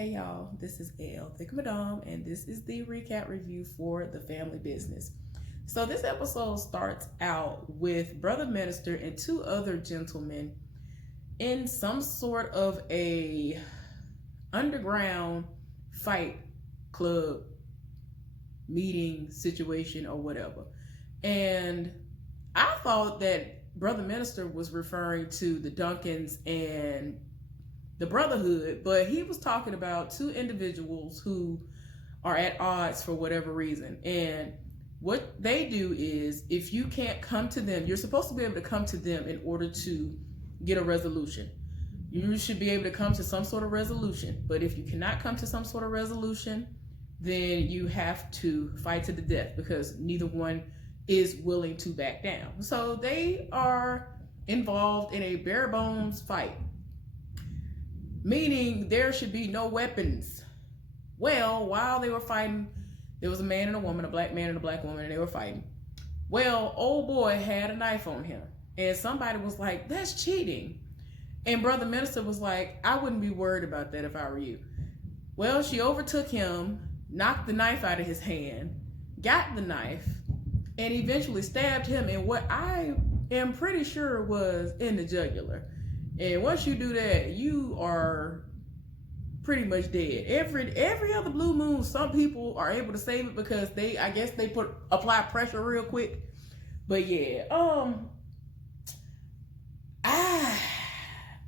Hey y'all, this is Elle, Thick Madame, and this is the recap review for The Family Business. So this episode starts out with Brother Minister and two other gentlemen in some sort of a underground fight club meeting situation or whatever. And I thought that Brother Minister was referring to the Duncans and the brotherhood, but he was talking about two individuals who are at odds for whatever reason. And what they do is, if you can't come to them, you're supposed to be able to come to them in order to get a resolution. You should be able to come to some sort of resolution. But if you cannot come to some sort of resolution, then you have to fight to the death, because neither one is willing to back down. So they are involved in a bare bones fight, meaning there should be no weapons. Well, while they were fighting, there was a man and a woman, a black man and a black woman, and they were fighting. Well, old boy had a knife on him, and somebody was like, that's cheating. And Brother Minister was like, I wouldn't be worried about that if I were you. Well, she overtook him, knocked the knife out of his hand, got the knife, and eventually stabbed him in what I am pretty sure was in the jugular. And once you do that, you are pretty much dead. Every other blue moon, some people are able to save it because they apply pressure real quick. But yeah,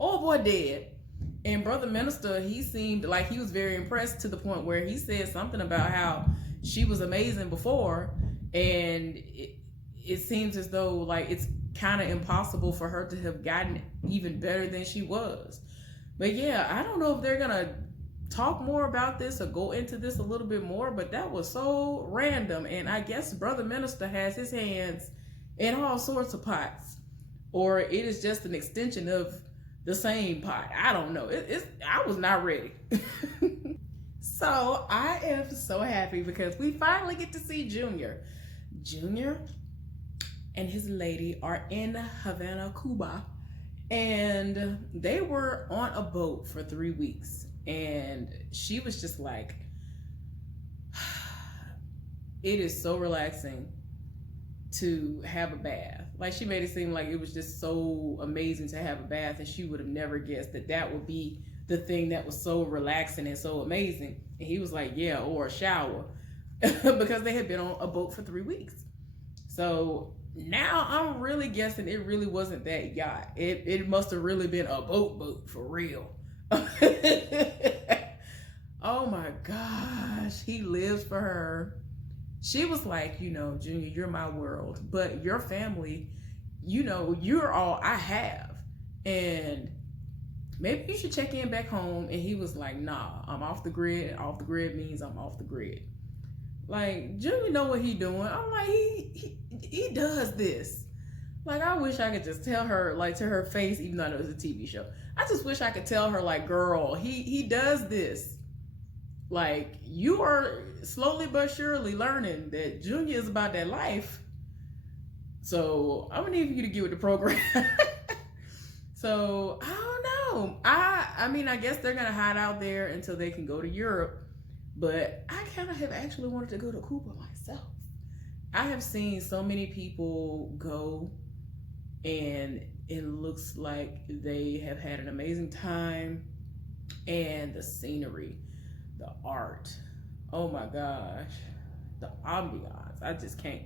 old boy dead. And Brother Minister, he seemed like he was very impressed, to the point where he said something about how she was amazing before, and it seems as though like it's kind of impossible for her to have gotten even better than she was. But yeah, I don't know if they're gonna talk more about this or go into this a little bit more, but that was so random. And I guess Brother Minister has his hands in all sorts of pots, or it is just an extension of the same pot. I don't know. I was not ready. So I am so happy because we finally get to see Junior and his lady are in Havana, Cuba, and they were on a boat for 3 weeks. And she was just like, it is so relaxing to have a bath. Like, she made it seem like it was just so amazing to have a bath, and she would have never guessed that that would be the thing that was so relaxing and so amazing. And he was like, yeah, or a shower, because they had been on a boat for 3 weeks. So now I'm really guessing it really wasn't that yacht. It must have really been a boat for real. Oh my gosh, he lives for her. She was like, Junior, you're my world, but your family, you're all I have. And maybe you should check in back home. And he was like, nah, I'm off the grid. And off the grid means I'm off the grid. Like, Junior know what he doing. I'm like, he does this. Like, I wish I could just tell her, like, to her face, even though I know it's a TV show, I just wish I could tell her, like, girl, he does this. Like, you are slowly but surely learning that Junior is about that life. So I'm gonna need you to get with the program. So I don't know. I mean, I guess they're gonna hide out there until they can go to Europe. But I kind of have actually wanted to go to Cuba myself. I have seen so many people go, and it looks like they have had an amazing time. And the scenery, the art, oh my gosh, the ambiance, I just can't.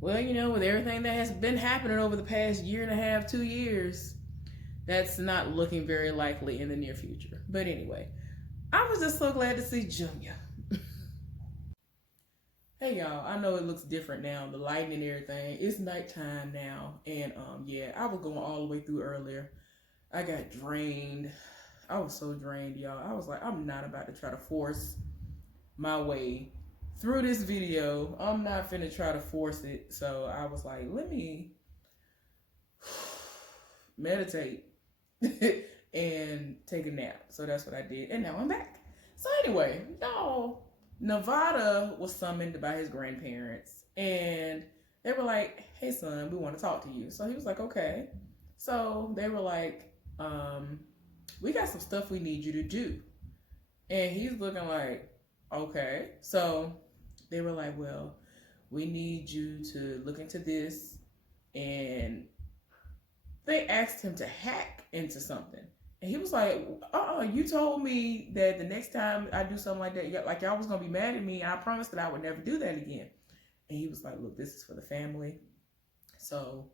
Well, with everything that has been happening over the past year and a half, 2 years, that's not looking very likely in the near future. But anyway, I was just so glad to see Junior. Hey y'all, I know it looks different now, the lighting and everything. It's nighttime now, and yeah, I was going all the way through earlier. I got drained. I was so drained, y'all. I was like, I'm not about to try to force my way through this video. I'm not finna try to force it. So I was like, let me meditate and take a nap. So that's what I did. And now I'm back. So anyway, y'all, Nevada was summoned by his grandparents, and they were like, hey son, we want to talk to you. So he was like, okay. So they were like, we got some stuff we need you to do. And he's looking like, okay. So they were like, well, we need you to look into this. And they asked him to hack into something. And he was like, you told me that the next time I do something like that, like y'all was going to be mad at me. And I promised that I would never do that again. And he was like, look, this is for the family. So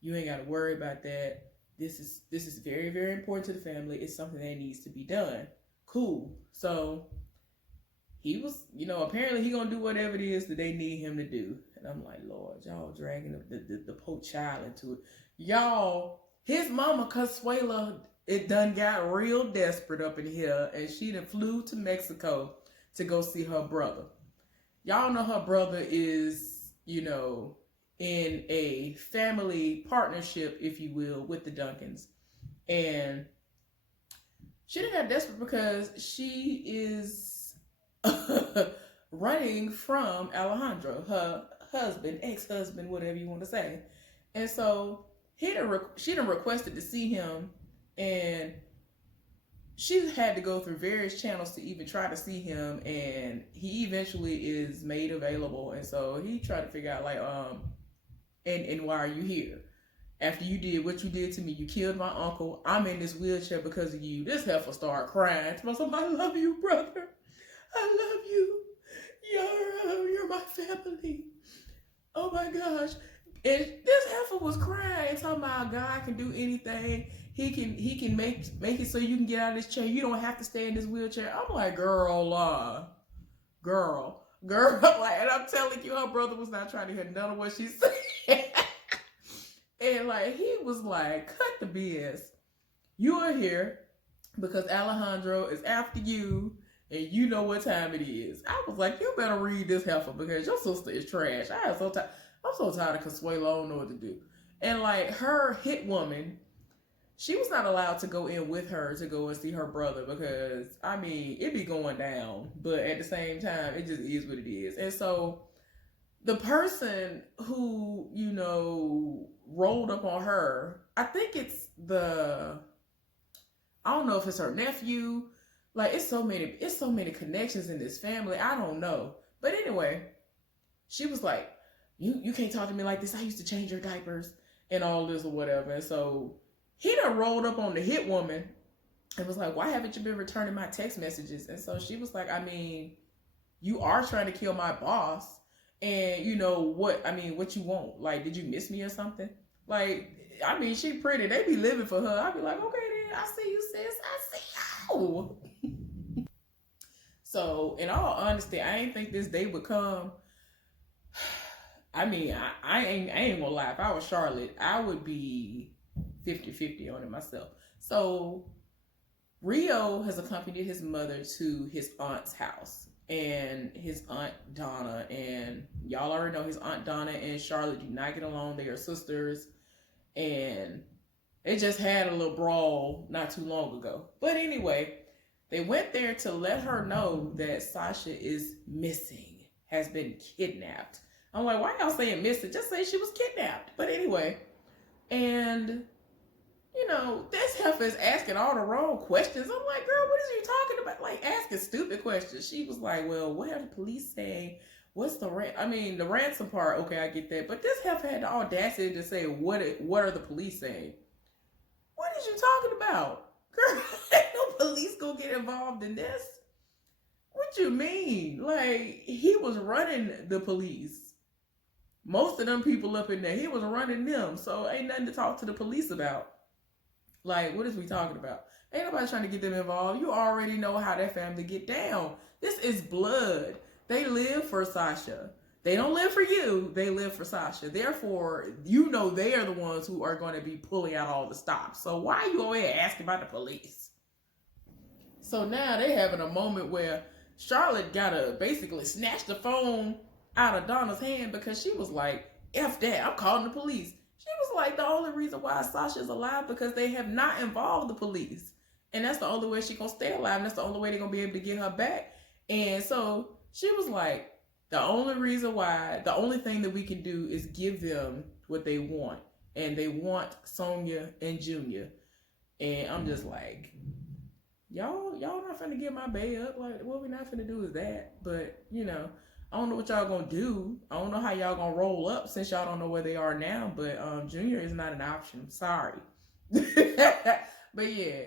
you ain't got to worry about that. This is very, very important to the family. It's something that needs to be done. Cool. So he was, apparently he gonna do whatever it is that they need him to do. And I'm like, Lord, y'all dragging the poor child into it. Y'all, his mama Consuela, it done got real desperate up in here, and she done flew to Mexico to go see her brother. Y'all know her brother is, in a family partnership, if you will, with the Duncans. And she done got desperate because she is running from Alejandro, her husband, ex-husband, whatever you want to say. And so she done requested to see him, and she had to go through various channels to even try to see him, and he eventually is made available. And so he tried to figure out, like, and why are you here? After you did what you did to me, you killed my uncle. I'm in this wheelchair because of you. This heifer started crying. I love you, brother. I love you. You're my family. Oh my gosh. And this heifer was crying, talking about God can do anything. He can make it so you can get out of this chair. You don't have to stay in this wheelchair. I'm like, girl. Like, and I'm telling you, her brother was not trying to hear none of what she said. And like, he was like, cut the BS. You are here because Alejandro is after you, and you know what time it is. I was like, you better read this heifer because your sister is trash. I'm so tired of Consuela. I don't know what to do. And like, her hit woman, she was not allowed to go in with her to go and see her brother because, I mean, it be going down. But at the same time, it just is what it is. And so the person who, rolled up on her, I think it's I don't know if it's her nephew. Like, it's so many connections in this family. I don't know. But anyway, she was like, you can't talk to me like this. I used to change your diapers and all this or whatever. And so he done rolled up on the hit woman and was like, why haven't you been returning my text messages? And so she was like, I mean, you are trying to kill my boss. And what you want? Like, did you miss me or something? Like, I mean, she pretty. They be living for her. I'd be like, okay then, I see you, sis. I see you. So, in all honesty, I ain't think this day would come. I mean, I ain't gonna lie. If I was Charlotte, I would be 50-50 on it myself. So, Rio has accompanied his mother to his aunt's house. And his aunt Donna, and y'all already know his aunt Donna and Charlotte do not get along. They are sisters, and they just had a little brawl not too long ago. But anyway, they went there to let her know that Sasha is missing, has been kidnapped. I'm like, why y'all saying missing? Just say she was kidnapped. But anyway, and this heifer is asking all the wrong questions. I'm like, girl, what is you talking about? Like, asking stupid questions. She was like, well, what are the police saying? What's the the ransom part, okay, I get that. But this heifer had the audacity to say, what are the police saying? What is you talking about? Girl, ain't no police gonna get involved in this. What you mean? Like, he was running the police. Most of them people up in there, he was running them. So ain't nothing to talk to the police about. Like, what is we talking about? Ain't nobody trying to get them involved. You already know how that family get down. This is blood. They live for Sasha. They don't live for you. They live for Sasha. Therefore, they are the ones who are going to be pulling out all the stops. So why are you over here asking about the police? So now they having a moment where Charlotte got to basically snatch the phone out of Donna's hand because she was like, F that, I'm calling the police. She was like, the only reason why Sasha's alive because they have not involved the police. And that's the only way she's going to stay alive. And that's the only way they're going to be able to get her back. And so she was like, the only thing that we can do is give them what they want. And they want Sonia and Junior. And I'm just like, y'all not finna get my bae up. Like, what we not finna do is that. But, you know, I don't know what y'all gonna do. I don't know how y'all gonna roll up since y'all don't know where they are now. But Junior is not an option. Sorry. But yeah.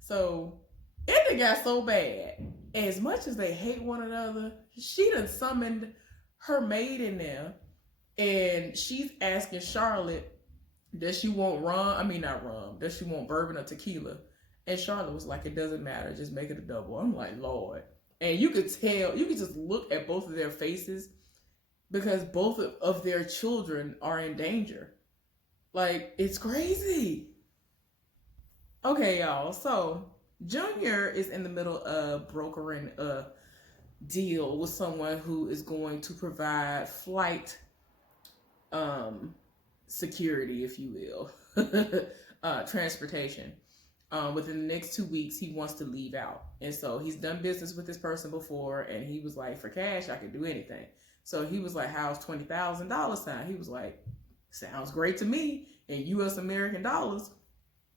So it got so bad. As much as they hate one another, she done summoned her maid in there, and she's asking Charlotte, does she want rum? I mean, not rum. Does she want bourbon or tequila? And Charlotte was like, it doesn't matter. Just make it a double. I'm like, Lord. And you could tell, you could just look at both of their faces because both of their children are in danger. Like, it's crazy. Okay, y'all. So, Junior is in the middle of brokering a deal with someone who is going to provide flight security, if you will, transportation. Within the next 2 weeks, he wants to leave out. And so he's done business with this person before, and he was like, for cash, I could do anything. So he was like, how's $20,000 sound? He was like, sounds great to me in US American dollars.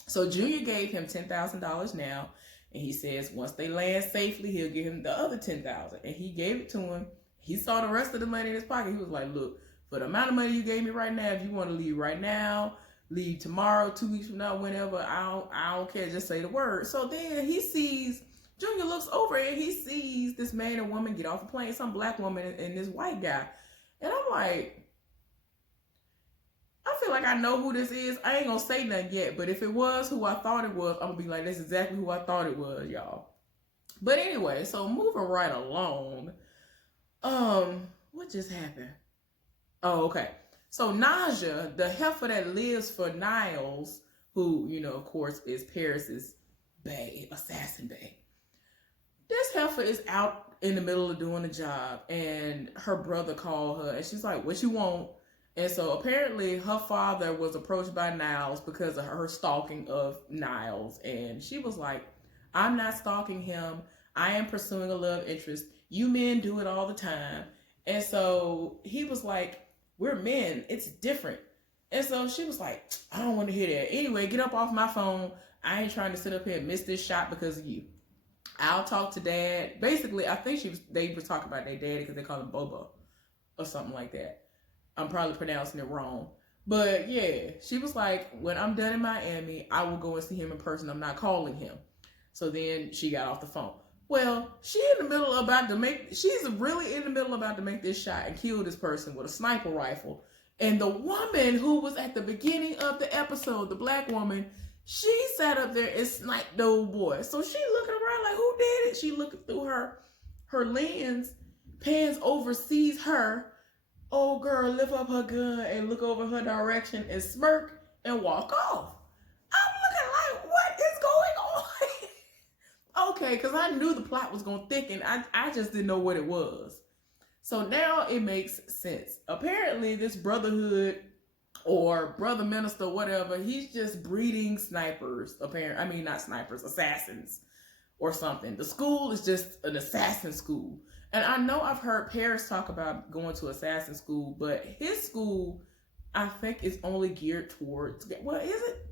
So Junior gave him $10,000 now, and he says once they land safely, he'll give him the other $10,000. And he gave it to him. He saw the rest of the money in his pocket. He was like, look, for the amount of money you gave me right now, if you want to leave right now, leave tomorrow, 2 weeks from now, whenever, I don't care, just say the word. So then Junior looks over and he sees this man and woman get off a plane, some black woman and this white guy. And I'm like, I feel like I know who this is. I ain't gonna say nothing yet, but if it was who I thought it was, I'm gonna be like, that's exactly who I thought it was, y'all. But anyway, so moving right along, what just happened? Oh, okay. So Naja, the heifer that lives for Niles, who, you know, of course, is Paris's bae, assassin bae. This heifer is out in the middle of doing a job, and her brother called her, and she's like, what you want? And so apparently her father was approached by Niles because of her stalking of Niles, and she was like, I'm not stalking him. I am pursuing a love interest. You men do it all the time. And so he was like, we're men. It's different. And so she was like, I don't want to hear that. Anyway, get up off my phone. I ain't trying to sit up here and miss this shot because of you. I'll talk to dad. Basically, I think they were talking about their daddy because they call him Bobo or something like that. I'm probably pronouncing it wrong. But yeah, she was like, when I'm done in Miami, I will go and see him in person. I'm not calling him. So then she got off the phone. Well, she's really in the middle about to make this shot and kill this person with a sniper rifle. And the woman who was at the beginning of the episode, the black woman, she sat up there and sniped the old boy. So she looking around like, who did it? She looking through her lens, pans over, sees her. Old girl lift up her gun and look over her direction and smirk and walk off. I'm looking like, what is going on? Okay, because I knew the plot was going to thicken. I just didn't know what it was. So now it makes sense. Apparently, this brotherhood or brother minister, whatever, he's just breeding snipers. Not snipers, assassins or something. The school is just an assassin school. And I know I've heard Paris talk about going to assassin school, but his school, I think, is only geared towards, well, is it?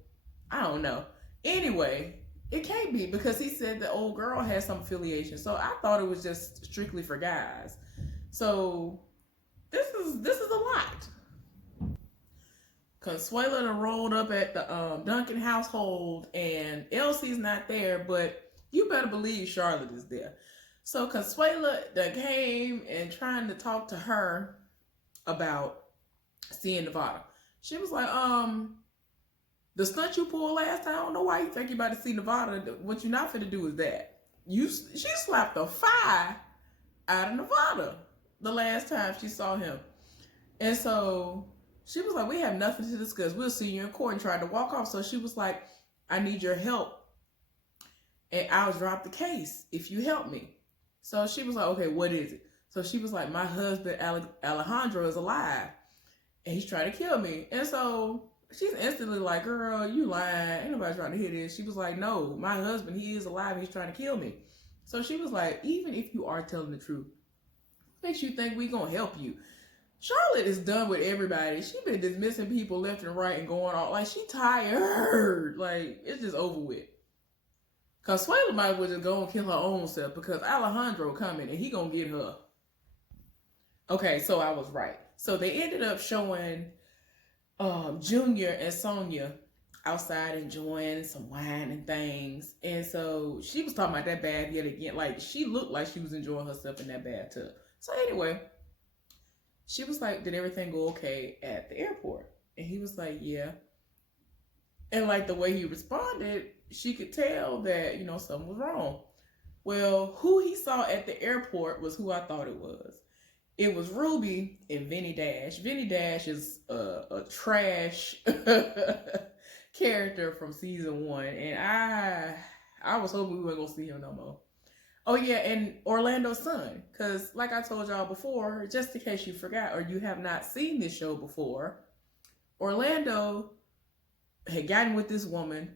I don't know. Anyway, it can't be because he said the old girl has some affiliation. So I thought it was just strictly for guys. So this is a lot. Consuela rolled up at the Duncan household, and Elsie's not there, but you better believe Charlotte is there. So Consuela that came and trying to talk to her about seeing Nevada. She was like, the stunt you pulled last time, I don't know why you think you about to see Nevada. What you're not finna do is that. She slapped the fire out of Nevada the last time she saw him. And so she was like, we have nothing to discuss. We'll see you in court, and tried to walk off. So she was like, I need your help, and I'll drop the case if you help me. So she was like, okay, what is it? So she was like, my husband, Alejandro, is alive, and he's trying to kill me. And so she's instantly like, girl, you lying. Ain't nobody trying to hear this. She was like, no, my husband, he is alive. He's trying to kill me. So she was like, even if you are telling the truth, what makes you think we gonna help you? Charlotte is done with everybody. She been dismissing people left and right and going on. Like, she tired. Like, it's just over with. Consuela might as well just go and kill her own self because Alejandro coming and he gonna get her. Okay, so I was right. So they ended up showing Junior and Sonia outside enjoying some wine and things. And so she was talking about that bath yet again. Like, she looked like she was enjoying herself in that bathtub. So anyway, she was like, did everything go okay at the airport? And he was like, yeah. And like the way he responded, she could tell that, you know, something was wrong. Well, who he saw at the airport was who I thought it was. It was Ruby and Vinny Dash. Vinny Dash is a trash character from season 1, and I was hoping we weren't gonna see him no more. Oh yeah, and Orlando's son, because like I told y'all before, just in case you forgot or you have not seen this show before, Orlando had gotten with this woman,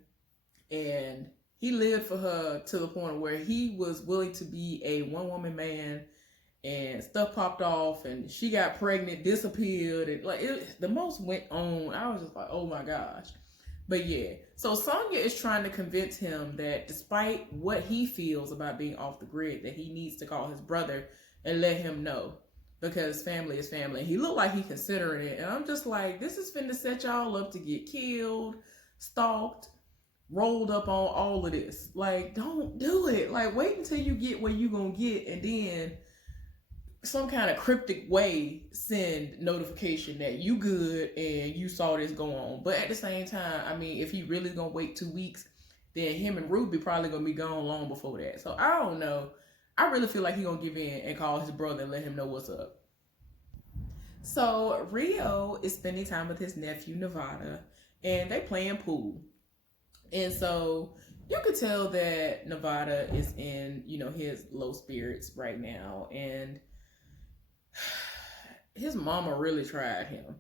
and he lived for her to the point where he was willing to be a one-woman man. And stuff popped off, and she got pregnant, disappeared, and like the most went on. I was just like, oh my gosh. But yeah, so Sonia is trying to convince him that despite what he feels about being off the grid, that he needs to call his brother and let him know, because family is family. He looked like he considering it, and I'm just like, this is finna set y'all up to get killed, stalked, rolled up on all of this. Like, don't do it. Like, wait until you get where you gonna get, and then some kind of cryptic way send notification that you good and you saw this go on. But at the same time, I mean, if he really gonna wait 2 weeks, then him and Ruby probably gonna be gone long before that. So I don't know. I really feel like he gonna give in and call his brother and let him know what's up. So Rio is spending time with his nephew Nevada, and they playing pool. And so you could tell that Nevada is in, you know, his low spirits right now, and his mama really tried him.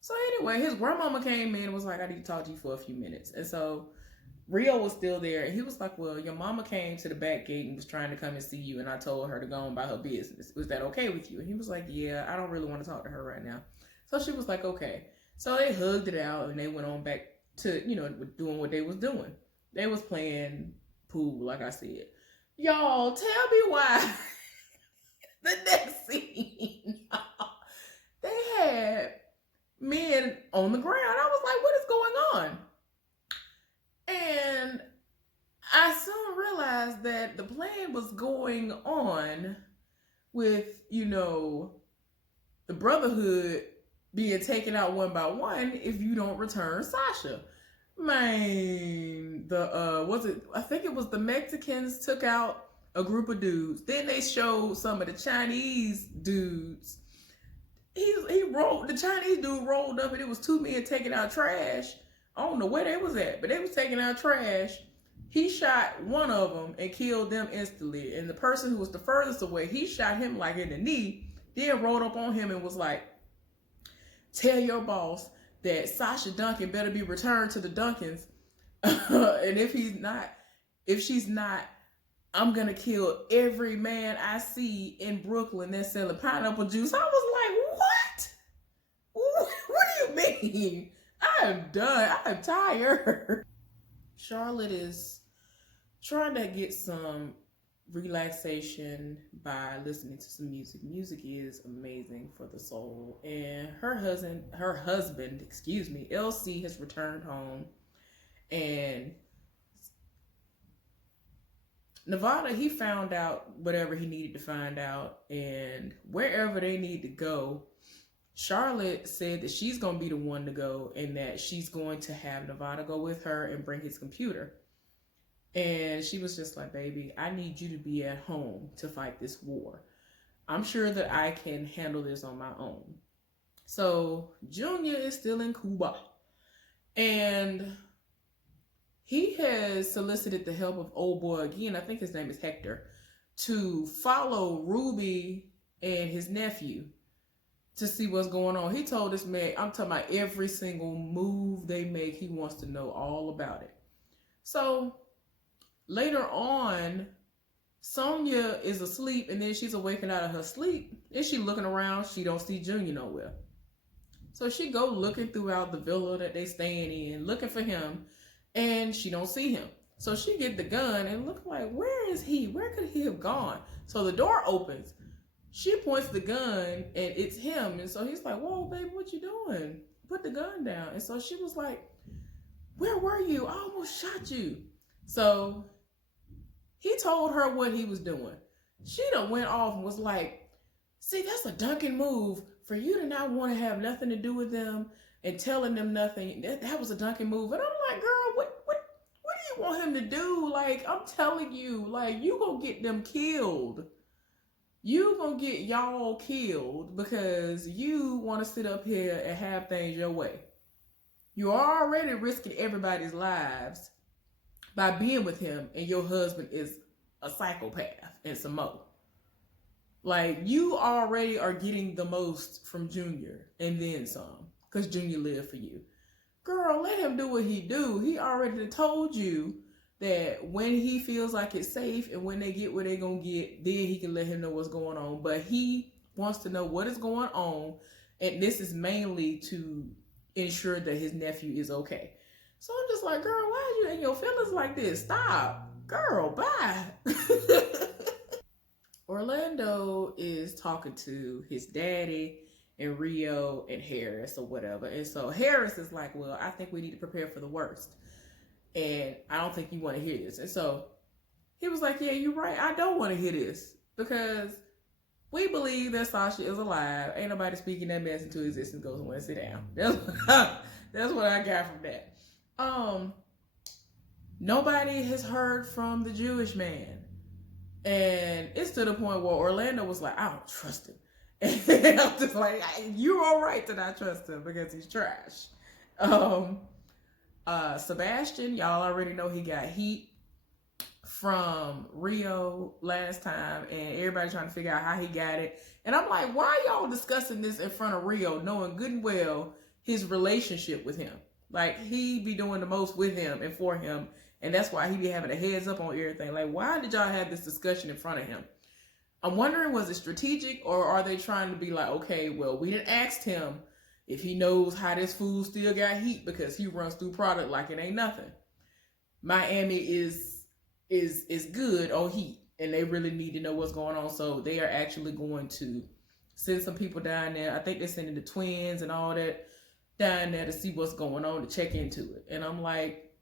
So anyway, his grandmama came in and was like, I need to talk to you for a few minutes. And so Rio was still there, and he was like, well, your mama came to the back gate and was trying to come and see you, and I told her to go on by her business. Was that okay with you? And he was like, yeah, I don't really want to talk to her right now. So she was like, okay. So they hugged it out, and they went on back to, you know, doing what they was doing. They was playing pool, like I said. Y'all, tell me why the next scene they had men on the ground. I was like, what is going on? And I soon realized that the plan was going on with, you know, the brotherhood being taken out one by one if you don't return Sasha. Man, I think it was the Mexicans took out a group of dudes. Then they showed some of the Chinese dudes. The Chinese dude rolled up, and it was 2 men taking out trash. I don't know where they was at, but they was taking out trash. He shot one of them and killed them instantly. And the person who was the furthest away, he shot him like in the knee, then rolled up on him and was like, tell your boss that Sasha Duncan better be returned to the Duncans. And if she's not, I'm gonna kill every man I see in Brooklyn that's selling pineapple juice. I was like, what? What do you mean? I am done. I am tired. Charlotte is trying to get some relaxation by listening to some music. Music is amazing for the soul. And her husband, LC, has returned home, and Nevada, he found out whatever he needed to find out, and wherever they need to go, Charlotte said that she's going to be the one to go, and that she's going to have Nevada go with her and bring his computer. And she was just like, baby, I need you to be at home to fight this war. I'm sure that I can handle this on my own. So Junior is still in Cuba, and he has solicited the help of old boy again, I think his name is Hector, to follow Ruby and his nephew to see what's going on. He told this man, I'm talking about every single move they make, he wants to know all about it. So later on, Sonia is asleep, and then she's awakened out of her sleep, and she looking around, she don't see Junior nowhere. So she go looking throughout the villa that they staying in, looking for him, and she don't see him. So she get the gun and look like, where is he? Where could he have gone? So the door opens. She points the gun and it's him. And so he's like, whoa, baby, what you doing? Put the gun down. And so she was like, where were you? I almost shot you. So he told her what he was doing. She done went off and was like, see, that's a Duncan move for you to not want to have nothing to do with them and telling them nothing. That was a Duncan move. And I'm like, girl, what do you want him to do? Like, I'm telling you, like, you gonna get them killed. You gonna get y'all killed because you want to sit up here and have things your way. You're already risking everybody's lives by being with him, and your husband is a psychopath and some more. Like, you already are getting the most from Junior and then some, because Junior lived for you. Girl, let him do what he do. He already told you that when he feels like it's safe and when they get what they're going to get, then he can let him know what's going on. But he wants to know what is going on, and this is mainly to ensure that his nephew is okay. So I'm just like, girl, why are you in your feelings like this? Stop. Girl, bye. Orlando is talking to his daddy and Rio and Harris or whatever. And so Harris is like, well, I think we need to prepare for the worst. And I don't think you want to hear this. And so he was like, yeah, you're right. I don't want to hear this because we believe that Sasha is alive. Ain't nobody speaking that mess into existence. Goes away and sit down. That's what I got from that. Nobody has heard from the Jewish man. And it's to the point where Orlando was like, I don't trust him. And I'm just like, you're all right to not trust him because he's trash. Sebastian, y'all already know he got heat from Rio last time, and everybody trying to figure out how he got it. And I'm like, why y'all discussing this in front of Rio, knowing good and well his relationship with him? Like, he be doing the most with him and for him, and that's why he be having a heads up on everything. Like, why did y'all have this discussion in front of him? I'm wondering, was it strategic, or are they trying to be like, okay, well, we didn't ask him if he knows how this food still got heat because he runs through product like it ain't nothing. Miami is good on heat, and they really need to know what's going on. So they are actually going to send some people down there. I think they're sending the twins and all that down there to see what's going on, to check into it. And I'm like,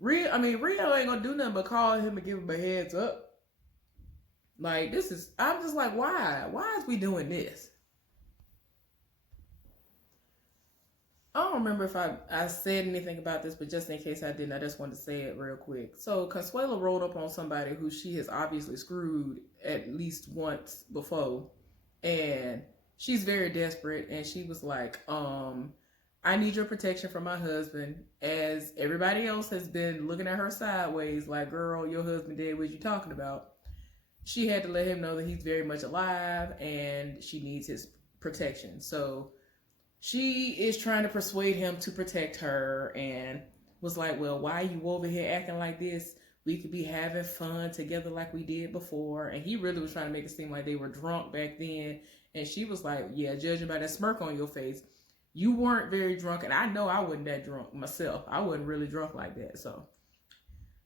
Rio ain't gonna do nothing but call him and give him a heads up. Like, I'm just like, why? Why is we doing this? I don't remember if I said anything about this, but just in case I didn't, I just wanted to say it real quick. So Consuela rolled up on somebody who she has obviously screwed at least once before. And she's very desperate. And she was like, I need your protection from my husband. As everybody else has been looking at her sideways, like, girl, your husband dead, what you talking about? She had to let him know that he's very much alive and she needs his protection. So she is trying to persuade him to protect her and was like, well, why are you over here acting like this? We could be having fun together like we did before. And he really was trying to make it seem like they were drunk back then. And she was like, yeah, judging by that smirk on your face, you weren't very drunk. And I know I wasn't that drunk myself. I wasn't really drunk like that. So,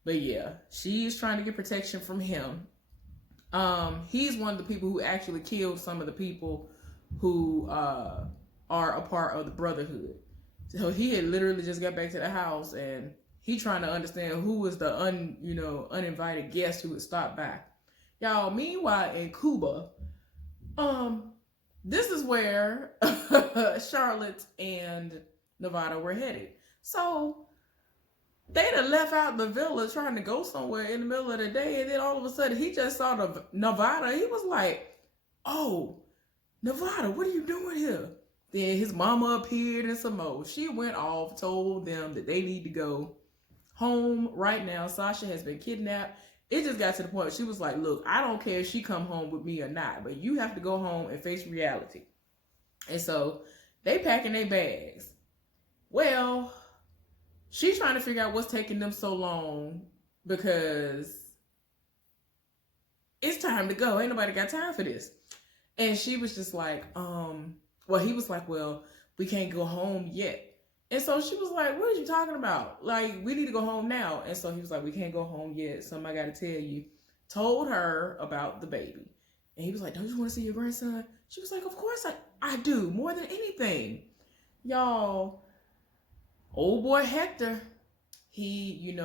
but yeah, she's trying to get protection from him. He's one of the people who actually killed some of the people who are a part of the brotherhood. So he had literally just got back to the house and he trying to understand who was the uninvited guest who had stopped by. Y'all, meanwhile in Cuba, this is where Charlotte and Nevada were headed. So they done left out the villa trying to go somewhere in the middle of the day, and then all of a sudden he just saw the Nevada. He was like, oh, Nevada, what are you doing here? Then his mama appeared and some more. She went off, told them that they need to go home right now. Sasha has been kidnapped. It just got to the point she was like, look, I don't care if she come home with me or not, but you have to go home and face reality. And so they packing their bags. Well, she's trying to figure out what's taking them so long because it's time to go. Ain't nobody got time for this. And she was just like, well, he was like, well, we can't go home yet. And so she was like, what are you talking about? Like, we need to go home now. And so he was like, we can't go home yet. Something I got to tell you. Told her about the baby. And he was like, don't you want to see your grandson? She was like, of course I do, more than anything. Y'all, old boy Hector, he,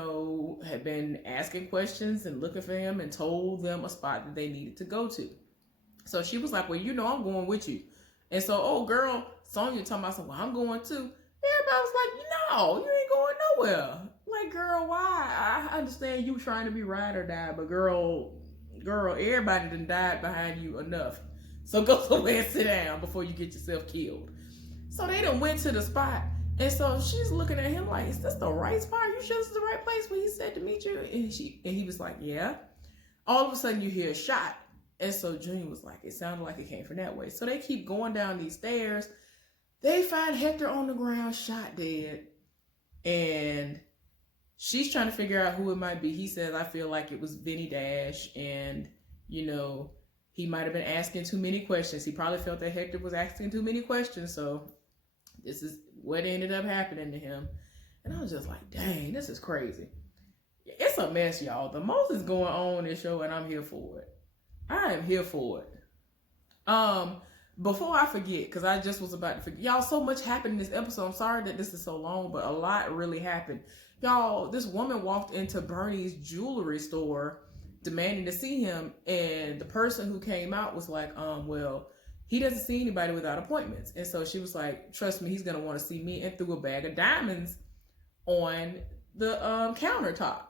had been asking questions and looking for him and told them a spot that they needed to go to. So she was like, well, I'm going with you. And so, old girl, Sonia talking about something, well, I'm going too. Everybody was like, no, you ain't going nowhere. Like, girl, why? I understand you trying to be ride or die, but girl, everybody done died behind you enough. So go somewhere and sit down before you get yourself killed. So they done went to the spot. And so she's looking at him like, is this the right spot? Are you sure this is the right place where he said to meet you? And he was like, yeah. All of a sudden you hear a shot. And so Junior was like, it sounded like it came from that way. So they keep going down these stairs. They find Hector on the ground, shot dead. And she's trying to figure out who it might be. He says, I feel like it was Vinny Dash. And, he might have been asking too many questions. He probably felt that Hector was asking too many questions. So this is what ended up happening to him. And I was just like, dang, this is crazy. It's a mess, y'all. The most is going on in this show, and I'm here for it. I am here for it. Before I forget, because I just was about to forget. Y'all, so much happened in this episode. I'm sorry that this is so long, but a lot really happened. Y'all, this woman walked into Bernie's jewelry store demanding to see him, and the person who came out was like, well, he doesn't see anybody without appointments. And so she was like, trust me, he's going to want to see me, and threw a bag of diamonds on the countertop.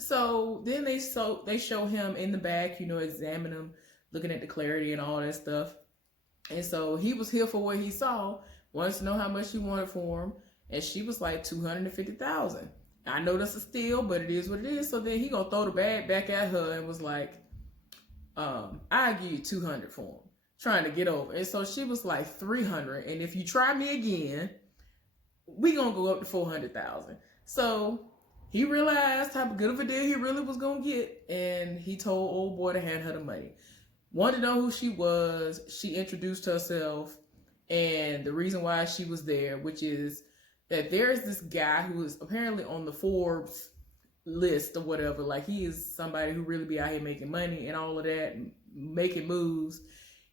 So then they show him in the back, examine him, looking at the clarity and all that stuff. And so he was here for what he saw, wants to know how much she wanted for him. And she was like, $250,000. I know that's a steal, but it is what it is. So then he gonna throw the bag back at her and was like, I'll give you $200 for him. Trying to get over. And so she was like, $300. And if you try me again, we gonna go up to $400,000. So he realized how good of a deal he really was gonna get. And he told old boy to hand her the money. Wanted to know who she was. She introduced herself and the reason why she was there, which is that there's this guy who is apparently on the Forbes list or whatever. Like, he is somebody who really be out here making money and all of that and making moves.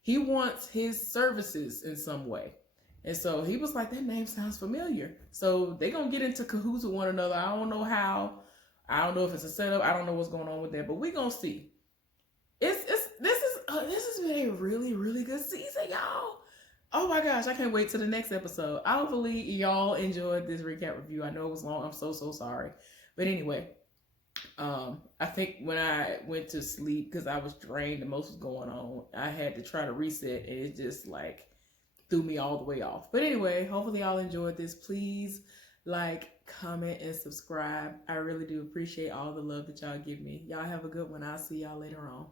He wants his services in some way. And so he was like, that name sounds familiar. So they gonna get into cahoots with one another. I don't know how. I don't know if it's a setup. I don't know what's going on with that, but we gonna see. This has been a really, really good season, y'all. Oh my gosh, I can't wait till the next episode. I believe y'all enjoyed this recap review. I know it was long. I'm so sorry. But anyway, I think when I went to sleep, because I was drained and most was going on, I had to try to reset, and it just like threw me all the way off. But anyway, hopefully y'all enjoyed this. Please like, comment, and subscribe. I really do appreciate all the love that y'all give me. Y'all have a good one. I'll see y'all later on.